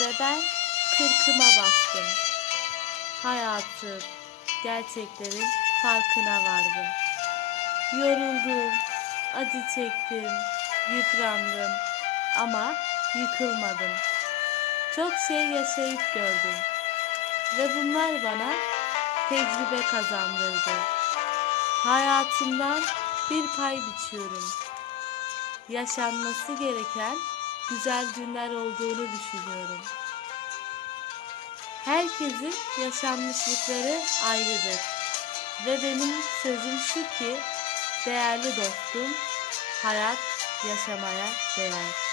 Ve ben kırkıma bastım. Hayatın, gerçeklerin farkına vardım. Yoruldum, acı çektim, yıprandım ama yıkılmadım. Çok şey yaşayıp gördüm ve bunlar bana tecrübe kazandırdı. Hayatımdan bir pay biçiyorum. Yaşanması gereken güzel günler olduğunu düşünüyorum. Herkesin yaşanmışlıkları ayrıdır. Ve benim sözüm şu ki, değerli dostum, hayat yaşamaya değer.